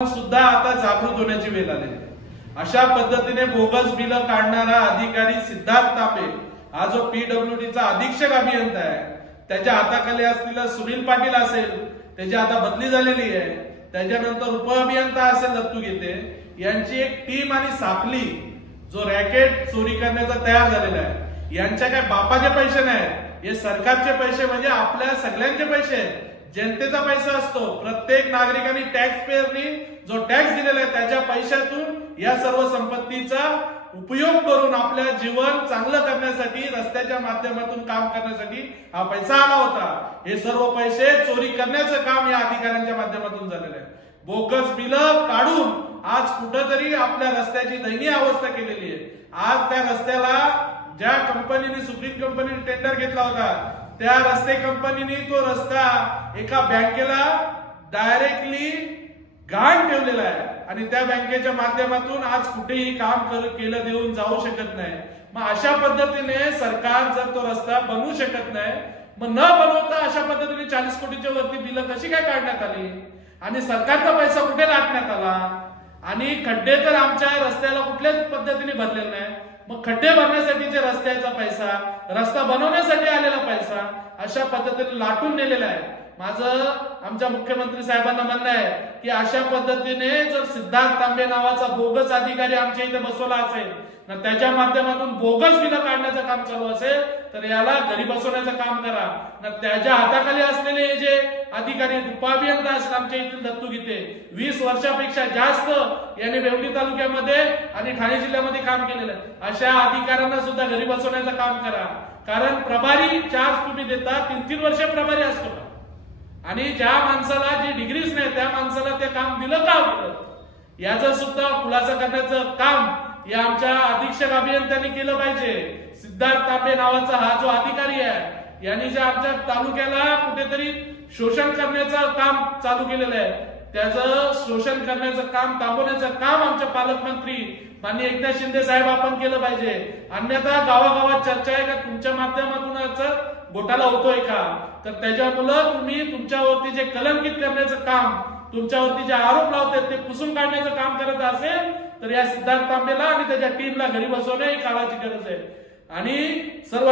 सुद्धा आता जागृत होण्याची वेळ आलेली आहे। अशा पद्धतीने बोगस बिल काढणारा अधिकारी सिद्धार्थ तांबे हा जो पीडब्ल्यूडीचा अधीक्षक अभियंता आहे, त्याच्या हाताखाली असलेला सुनील पाटील असेल, त्याची आता बदली झालेली आहे, त्याच्यानंतर उपअभियंता असेल दत्तू घेते, यांची एक टीम आणि साखली जो रॅकेट चोरी करण्याचा तयार झालेला आहे। यांच्या काय बापाचे पैसे नाही, हे सरकारचे पैसे म्हणजे आपल्या सगळ्यांचे पैसे आहेत, जनतेचा पैसा असतो। प्रत्येक नागरिकांनी टॅक्स पेअरनी जो टॅक्स दिलेला आहे त्याच्या पैशातून या सर्व संपत्तीचा उपयोग करून आपल्या जीवन चांगलं करण्यासाठी, रस्त्याच्या माध्यमातून काम करण्यासाठी हा पैसा आला होता। हे सर्व पैसे चोरी करण्याचं काम या अधिकाऱ्यांच्या माध्यमातून झालेलं आहे। बोगस बिल काढून आज कुठेतरी आपल्या रस्त्याची दयनीय अवस्था केलेली आहे। आज त्या रस्त्याला ज्या कंपनीने, सुप्रीम कंपनीने टेंडर घेतला होता, त्या रस्ते कंपनीने तो रस्ता एका बँकेला डायरेक्टली गहाण ठेवलेला आहे आणि त्या बँकेच्या माध्यमातून आज कुठेही काम केलं देऊन जाऊ शकत नाही। मग अशा पद्धतीने सरकार जर तो रस्ता बनवू शकत नाही, मग न बनवता अशा पद्धतीने 40 कोटीच्या वरती बिल कशी काय काढण्यात आली आणि सरकारचा पैसा कुठे लाटण्यात आला? आणि खड्डे तर आमच्या रस्त्याला कुठल्याच पद्धतीने भरलेले नाही, मग खड्डे भरण्यासाठीच्या रस्त्याचा पैसा, रस्ता बनवण्यासाठी आलेला पैसा अशा पद्धतीने लाटून नेलेला आहे। माझं आमच्या मुख्यमंत्री साहेबांना म्हणणं आहे की अशा पद्धतीने जर सिद्धार्थ तांबे नावाचा बोगस अधिकारी आमच्या इथे बसवला असेल ना, त्याच्या माध्यमातून बोगस बिल काढण्याचं काम चालू असेल, तर याला घरी बसवण्याचं काम करा ना। त्याच्या हाताखाली असलेले जे अधिकारी, उपअभियंता असतील आमच्या इथून दत्तू गीते, 20 वर्षापेक्षा जास्त यांनी वेवली तालुक्यामध्ये आणि ठाणे जिल्ह्यामध्ये काम केलेलं आहे। अशा अधिकाऱ्यांना सुद्धा घरी बसवण्याचं काम करा, कारण प्रभारी चार्ज तुम्ही देता, 3-3 वर्ष प्रभारी असतो आणि ज्या माणसाला जी डिग्रीच नाही त्या माणसाला ते काम दिलं का दिलं, याचा सुद्धा खुलासा करण्याचं काम या आमच्या अधीक्षक अभियंत्यांनी केलं पाहिजे। सिद्धार्थ तांबे नावाचा हा जो अधिकारी आहे, यांनी जे आमच्या तालुक्याला कुठेतरी शोषण करण्याचं काम चालू केलेलं आहे, त्याचं शोषण करण्याचं काम थांबवण्याचं काम आमचे पालकमंत्री माननीय एकनाथ शिंदे साहेब आपण केलं पाहिजे। अन्यथा गावागावात चर्चा आहे का तुमच्या माध्यमातून घोटाळा होतोय का, तर त्याच्यामुळं तुम्ही तुमच्यावरती जे कलंकित करण्याचं काम, तुमच्यावरती जे आरोप लावतात ते पुसून काढण्याचं काम करत असेल, तर या सिद्धार्थ तांबेला आणि त्याच्या टीमला घरी बसवणे ही काळाची गरज आहे। आणि सर्व